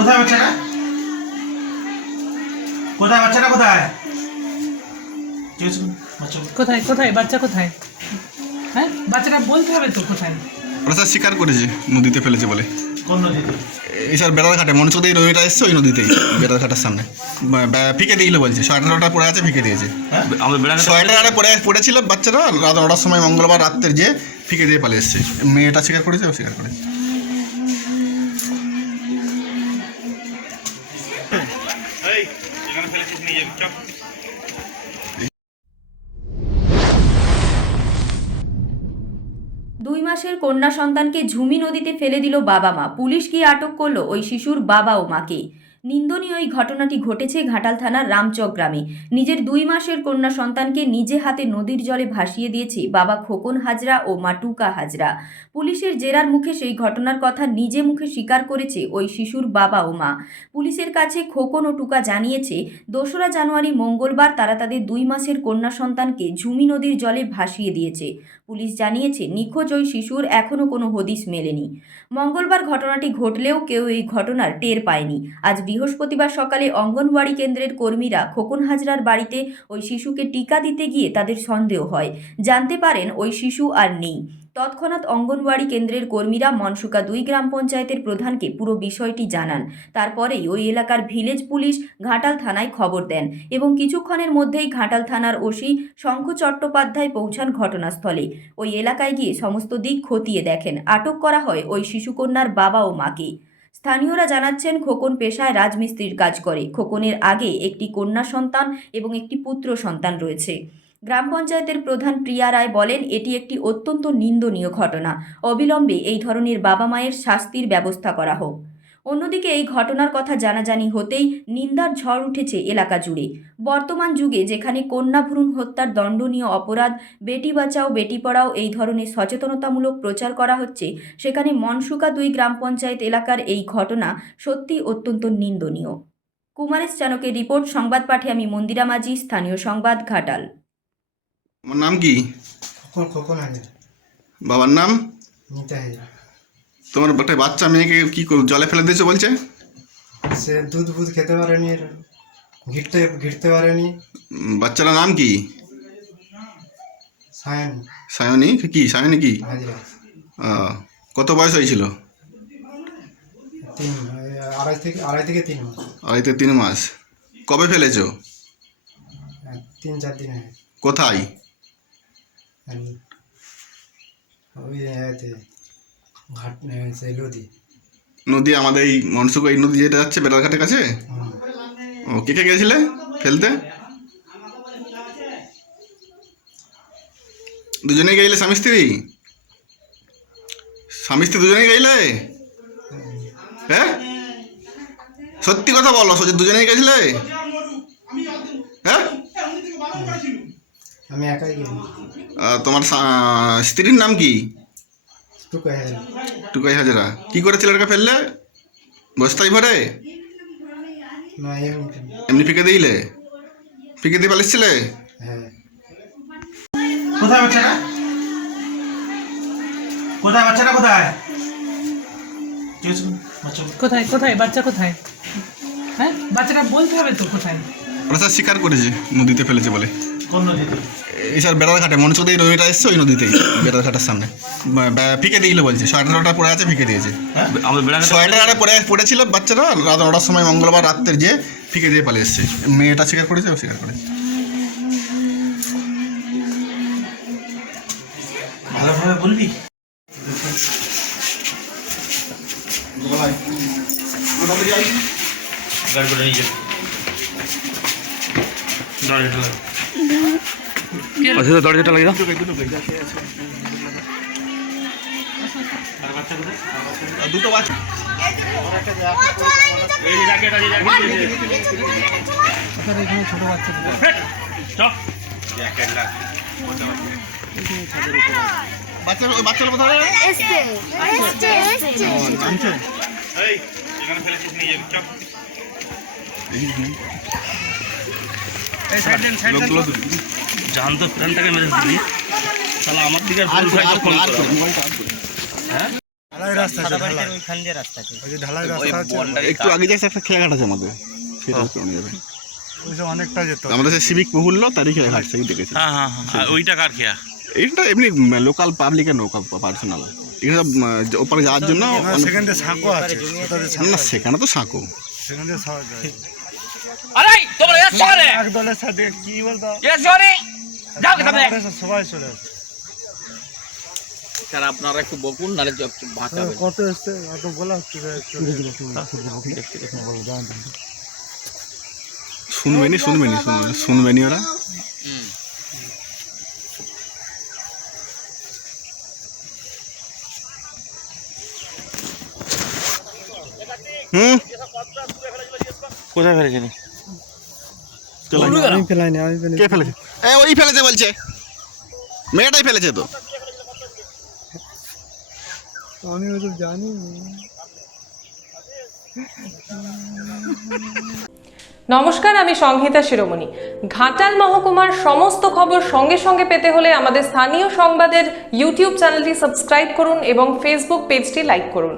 কোথায় বাচ্চাটা কোথায় বাচ্চাটা কোথায়? কোথায় কোথায়? বাচ্চা কোথায়? হ্যাঁ? বাচ্চাটা বলতে হবে তো কোথায়। ওরা স্যার স্বীকার করেছে নদীতে ফেলেছে বলে। কোন নদীতে? এই স্যার বেড়ার ঘাটে মনে হচ্ছে এই নদীটা এসছে ওই নদীতেই বেড়ার ঘাটের সামনে। ফিকে দিয়েছিল বলছে আঠারোটা পড়ে আছে ফিকে দিয়েছে। হ্যাঁ? ছয়টা ঘাটে পড়ে পড়েছিল বাচ্চারা রাত নটার সময় মঙ্গলবার রাত্রের যে ফিকে দিয়ে পালিয়ে এসছে। মেয়েটা স্বীকার করেছে স্বীকার করেছে। দুই মাসের কন্যা সন্তানকে ঝুমি নদীতে ফেলে দিল বাবা মা। পুলিশ গিয়ে আটক করল ওই শিশুর বাবা ও মাকে। নিন্দনীয় এই ঘটনাটি ঘটেছে ঘাটাল থানার রামচক গ্রামে। নিজের দুই মাসের কন্যা সন্তানকে নিজে হাতে নদীর জলে ভাসিয়ে দিয়েছে বাবা খোকন হাজরা ও মাটুকা হাজরা। পুলিশের জেরার মুখে সেই ঘটনার কথা নিজে মুখে স্বীকার করেছে ওই শিশুর বাবা ও মা। পুলিশের কাছে খোকন ও টুকা জানিয়েছে, দোসরা জানুয়ারি মঙ্গলবার তারা তাদের দুই মাসের কন্যা সন্তানকে ঝুমি নদীর জলে ভাসিয়ে দিয়েছে। পুলিশ জানিয়েছে, নিখোঁজ ওই শিশুর এখনও কোনো হদিশ মেলেনি। মঙ্গলবার ঘটনাটি ঘটলেও কেউ এই ঘটনার টের পায়নি। আজ বৃহস্পতিবার সকালে অঙ্গনওয়াড়ি কেন্দ্রের কর্মীরা খোকন হাজরার বাড়িতে ওই শিশুকে টিকা দিতে গিয়ে তাদের সন্দেহ হয়। জানতে পারেন ওই শিশু আর নেই। তৎক্ষণাৎ অঙ্গনওয়াড়ি কেন্দ্রের কর্মীরা মনসুকা দুই গ্রাম পঞ্চায়েতের প্রধানকে পুরো বিষয়টি জানান। তারপরেই ওই এলাকার ভিলেজ পুলিশ ঘাটাল থানায় খবর দেন এবং কিছুক্ষণের মধ্যেই ঘাটাল থানার ওসি শঙ্খ চট্টোপাধ্যায় পৌঁছান ঘটনাস্থলে। ওই এলাকায় গিয়ে সমস্ত দিক খতিয়ে দেখেন। আটক করা হয় ওই শিশুকন্যার বাবা ও মাকে। স্থানীয়রা জানাচ্ছেন, খোকন পেশায় রাজমিস্ত্রির কাজ করে। খোকনের আগে একটি কন্যা সন্তান এবং একটি পুত্র সন্তান রয়েছে। গ্রাম পঞ্চায়েতের প্রধান প্রিয়া রায় বলেন, এটি একটি অত্যন্ত নিন্দনীয় ঘটনা। অবিলম্বে এই ধরনের বাবা মায়ের শাস্তির ব্যবস্থা করা হোক। অন্যদিকে এই ঘটনার কথা জানাজানি হতেই নিন্দার ঝড় উঠেছে এলাকা জুড়ে। বর্তমান যুগে যেখানে কন্যা ভ্রূণ হত্যার দণ্ডনীয় অপরাধ বেটি বাঁচাও বেটি পড়াও এই ধরনের সচেতনতামূলক প্রচার করা হচ্ছে সেখানে মনসুকা দুই গ্রাম পঞ্চায়েত এলাকার এই ঘটনা সত্যি অত্যন্ত নিন্দনীয়। কুমারেশ চানকের রিপোর্ট সংবাদ পাঠে আমি মন্দিরা মাঝি স্থানীয় সংবাদ ঘাটাল। আমার নাম কি? বাবার নাম? নিতে হাজরা তোমার একটা বাচ্চা মেয়েকে কি করে জলে ফেলে দিয়েছে বলছে? সে দুধ বুধ খেতে পারেনি ঘিরতে ঘিরতে পারেনি। বাচ্চাটার নাম কি? সায়ন। সায়নী? কি সায়নী কি? কত বয়স হয়েছিল? তিন আড়াই থেকে আড়াই থেকে তিন মাস। আড়াইতে তিন মাস। কবে ফেলেছো? তিন চার দিন কোথায়? ওই ঘাট নদী। নদী আমাদের এই মনসুক এই নদী যেটা যাচ্ছে বেড়াঘাটের কাছে? ও কে কে গেছিলে ফেলতে? দুজনেই গেলে স্বামী স্ত্রী? স্বামী স্ত্রী দুজনেই গেলে? হ্যাঁ? সত্যি কথা বলো সত্যি দুজনেই গেছিলে? হ্যাঁ? আমি একাই তোমার স্ত্রীর নাম কি? টুকাই হাজারা। কি করে ছেলেটাকে ফেললে? বস্তায় ভরে? এমনি ফিকে দিলে? ফিকে দিয়ে পালিয়েছিলে? হ্যাঁ। কোথায় বাচ্চাটা? কোথায় বাচ্চাটা? কোথায়? কোথায় কোথায়? বাচ্চা কোথায়? হ্যাঁ? বাচ্চাটা বলতে হবে তো কোথায়? ওরা স্যার স্বীকার করেছে নদীতে ফেলেছে বলে। কোন নদীতে? এই স্যার বেড়ার ঘাটে মনে হচ্ছে নদীটা এসছে ওই নদীতেই বেড়ার ঘাটের সামনে ফিকে দিয়েছিল বলছে সাড়ে আঠারোটা পড়ে আছে ফিকে দিয়েছে। হ্যাঁ? বেড়াঘাটে পড়ে পড়েছিল বাচ্চারা রাত নটার সময় মঙ্গলবার রাত্রের যে ফিকে দিয়ে পালিয়ে এসছে। মেয়েটা স্বীকার করেছে ও স্বীকার করেছে। ভালোভাবে বলবি? গাড়ি করে নিয়ে যাবে। লাগা আচ্ছা দরজাটা লাগিয়ে দাও। দুটো বাচ্চা ছোট বাচ্চা বাচ্চা কোথায় এই এখানে ফেলেছিস নিয়ে যাবি চল। লোকগুলো জান তো প্রাণটাকে মেরে দিলি তাহলে আমার দিকে হ্যাঁ একটু আগে যাচ্ছে একটা খেয়াঘাট আছে আমাদের। সেটা যাবে? অনেকটা যেত আমাদের সিভিক বহুল্য তারই খেয়াঘাট সেই দেখেছি। হ্যাঁ হ্যাঁ হ্যাঁ ওইটা কার খেয়া এটা এমনি লোকাল পাবলিকের নৌকা পার্সোনাল এখানে ওপারে যাওয়ার জন্য সেখান থেকে সাঁকো আছে না সেখানে তো সাঁকো। সেখান আরে তোমরা এক দলের সাথে কি বলতো? যাও কে সামনে সবাই চলে স্যার আপনারা একটু বকুন বাঁচাবেন কত এসছে? অত বলা হচ্ছে শুনবেনি শুনবেনি শুনবেনি শুনবেনি ওরা? হুম। কোথায় ফেলেছিলি? আমি ফেলাইনি আমি কে ফেলেছে? এ ওই ফেলেছে বলছে। মেয়েটাই ফেলেছে তো। আমি ওসব জানি নমস্কার আমি সংহিতা শিরোমণি। ঘাটাল মহকুমার সমস্ত খবর সঙ্গে সঙ্গে পেতে হলে আমাদের স্থানীয় সংবাদের ইউটিউব চ্যানেলটি সাবস্ক্রাইব করুন এবং ফেসবুক পেজটি লাইক করুন।